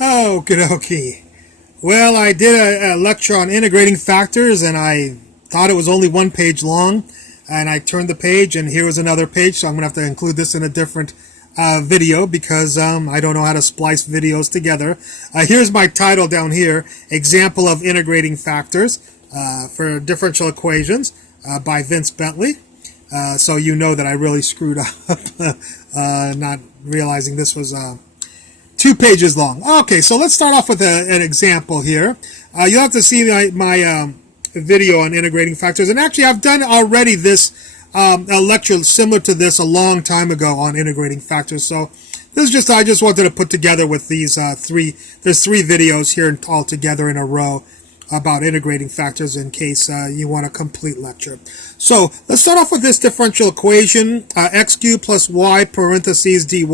Okie dokie. Well, I did a lecture on integrating factors, and I thought it was only one page long. And I turned the page, and here was another page. So I'm going to have to include this in a different video because I don't know how to splice videos together. Here's my title down here: Example of Integrating Factors for Differential Equations by Vince Bentley. So you know that I really screwed up not realizing this was 2 pages long. Okay, so let's start off with an example here. You'll have to see my video on integrating factors. And actually, I've done already this a lecture similar to this a long time ago on integrating factors. So this is just, I just wanted to put together with these there's 3 videos here all together in a row about integrating factors in case you want a complete lecture. So let's start off with this differential equation, x cubed plus y parentheses dy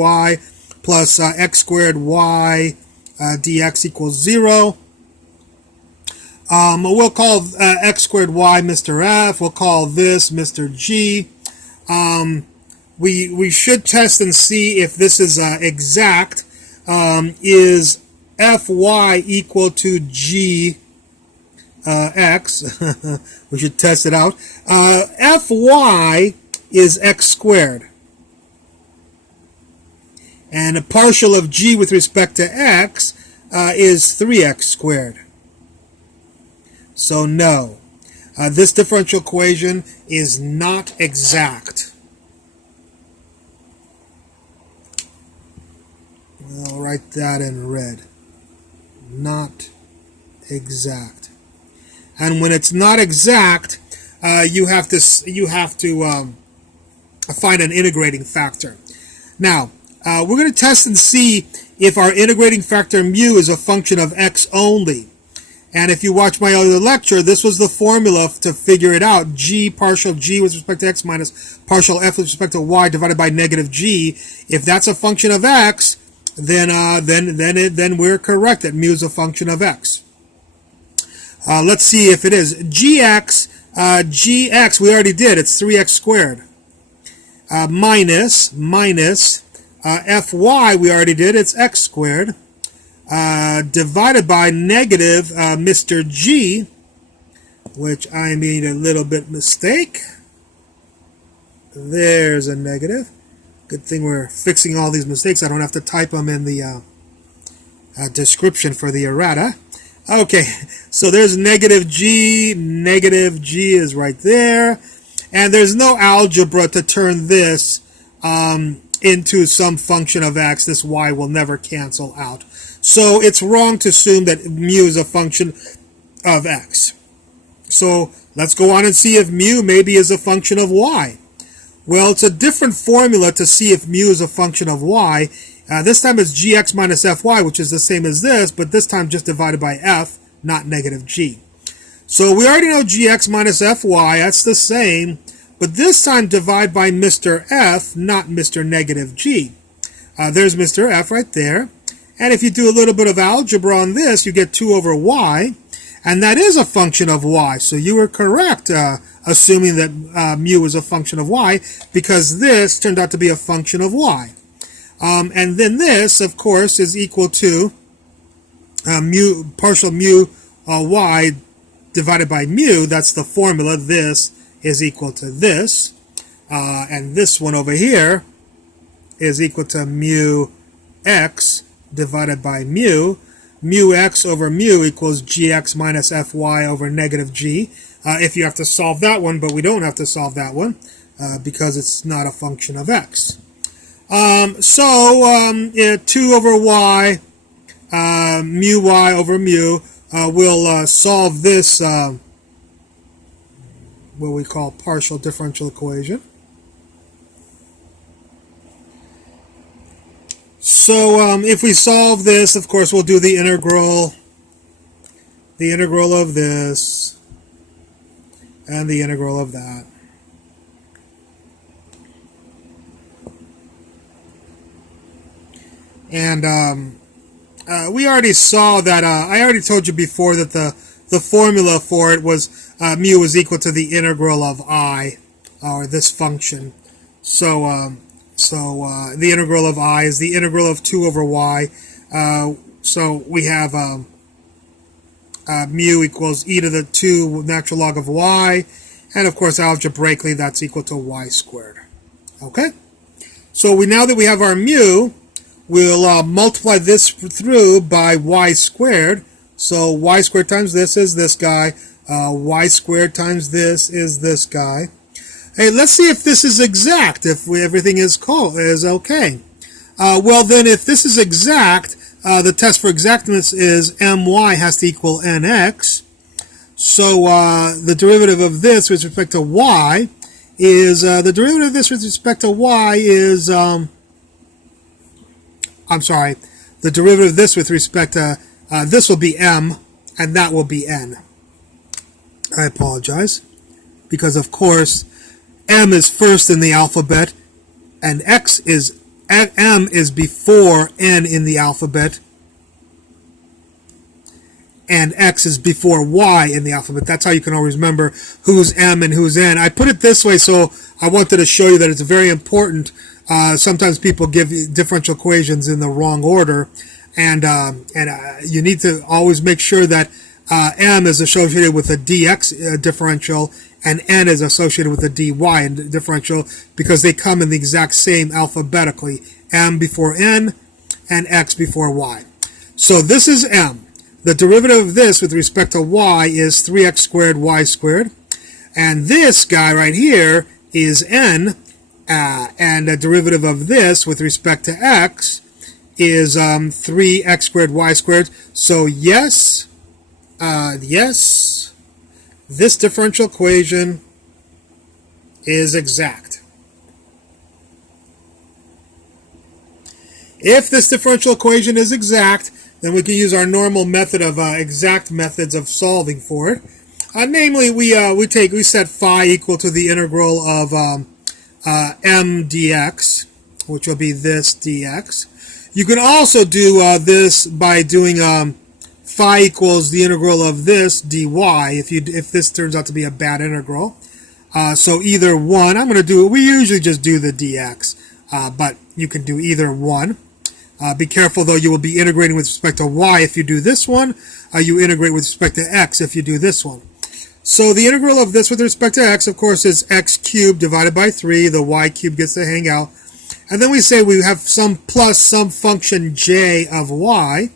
plus x squared y dx equals 0. We'll call x squared y Mr. F. We'll call this Mr. G. We should test and see if this is exact. Is Fy equal to G x? We should test it out. Fy is x squared. And a partial of G with respect to x is 3x squared. So no, this differential equation is not exact. I'll write that in red. Not exact. And when it's not exact, you have to find an integrating factor. Now, we're going to test and see if our integrating factor mu is a function of x only. And if you watch my other lecture, this was the formula to figure it out. G partial G with respect to x minus partial f with respect to y divided by negative G. If that's a function of x, then we're correct that mu is a function of x. Let's see if it is. Gx we already did. It's 3x squared. Minus Fy we already did. It's x squared. Divided by negative Mr. G, which I made a little bit mistake. There's a negative. Good thing we're fixing all these mistakes. I don't have to type them in the description for the errata. Okay, so there's negative G. Negative G is right there. And there's no algebra to turn this into some function of x. This y will never cancel out. So it's wrong to assume that mu is a function of x. So let's go on and see if mu maybe is a function of y. Well, it's a different formula to see if mu is a function of y. This time it's gx minus fy, which is the same as this, but this time just divided by f, not negative g. So we already know gx minus fy, that's the same, but this time divide by Mr. F, not Mr. negative g. There's Mr. F right there. And if you do a little bit of algebra on this, you get 2 over y, and that is a function of y. So you were correct assuming that mu is a function of y, because this turned out to be a function of y. And then this, of course, is equal to partial mu y divided by mu. That's the formula. This is equal to this. And this one over here is equal to mu x divided by mu. Mu x over mu equals gx minus fy over negative g. If you have to solve that one, but we don't have to solve that one because it's not a function of x. 2 over y, mu y over mu, we'll solve this, what we call partial differential equation. So if we solve this, of course, we'll do the integral of this, and the integral of that. And we already saw that, I already told you before that the formula for it was mu is equal to the integral of I, or this function. So the integral of I is the integral of 2 over y. So we have mu equals e to the 2 natural log of y, and of course algebraically that's equal to y squared. Okay? So now that we have our mu, we'll multiply this through by y squared. So y squared times this is this guy. Y squared times this is this guy. Hey, let's see if this is exact, if everything is okay. Well, then, if this is exact, the test for exactness is my has to equal nx. So the derivative of this with respect to y is, the derivative of this with respect to y is, I'm sorry, the derivative of this with respect to, this will be m, and that will be n. I apologize, because of course, m is first in the alphabet, and m is before n in the alphabet, and x is before y in the alphabet. That's how you can always remember who's m and who's n. I put it this way, so I wanted to show you that it's very important. Sometimes people give differential equations in the wrong order, and you need to always make sure that m is associated with a dx differential, and n is associated with a dy differential, because they come in the exact same alphabetically. M before n, and x before y. So this is m. The derivative of this with respect to y is 3x squared y squared. And this guy right here is n, and the derivative of this with respect to x is 3x squared y squared. So yes, yes, this differential equation is exact. If this differential equation is exact, then we can use our normal method of exact methods of solving for it. Namely, we set phi equal to the integral of m dx, which will be this dx. You can also do this by doing phi equals the integral of this dy if this turns out to be a bad integral. So either one, we usually just do the dx, but you can do either one. Be careful though, you will be integrating with respect to y if you do this one. You integrate with respect to x if you do this one. So the integral of this with respect to x, of course, is x cubed divided by 3. The y cubed gets to hang out. And then we say we have some plus some function j of y.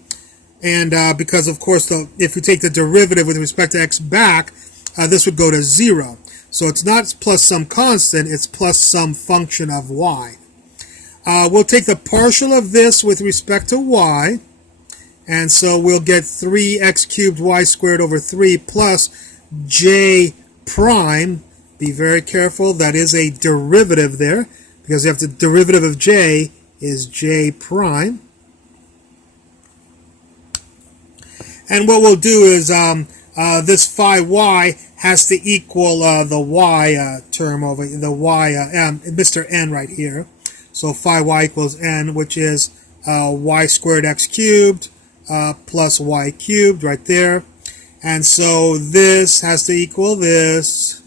And because, of course, if you take the derivative with respect to x back, this would go to 0. So it's not plus some constant, it's plus some function of y. We'll take the partial of this with respect to y, and so we'll get 3x cubed y squared over 3 plus j prime. Be very careful, that is a derivative there, because you have the derivative of j is j prime. And what we'll do is this phi y has to equal the y term over the y Mr. n right here. So phi y equals n, which is y squared x cubed plus y cubed right there. And so this has to equal this.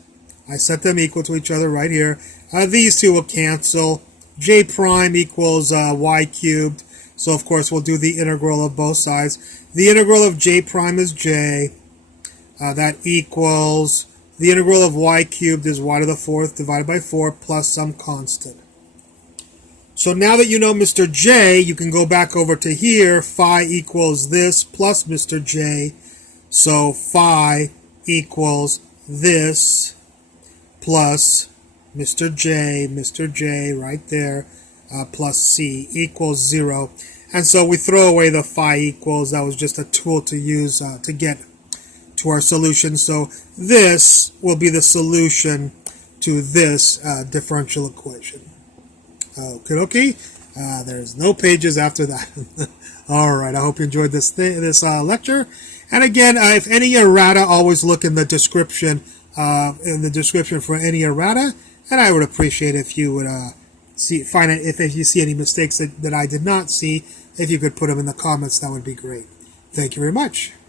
I set them equal to each other right here. These two will cancel. J prime equals y cubed. So of course we'll do the integral of both sides. The integral of j prime is j. That equals the integral of y cubed is y to the 4th divided by 4 plus some constant. So now that you know Mr. J, you can go back over to here. Phi equals this plus Mr. J. So phi equals this plus Mr. J right there, plus C equals 0. And so we throw away the phi equals. That was just a tool to use to get to our solution. So this will be the solution to this differential equation. Okay. There's no pages after that. All right. I hope you enjoyed this lecture. And again, if any errata, always look in the description for any errata. And I would appreciate if you would find it if you see any mistakes that I did not see. If you could put them in the comments, that would be great. Thank you very much.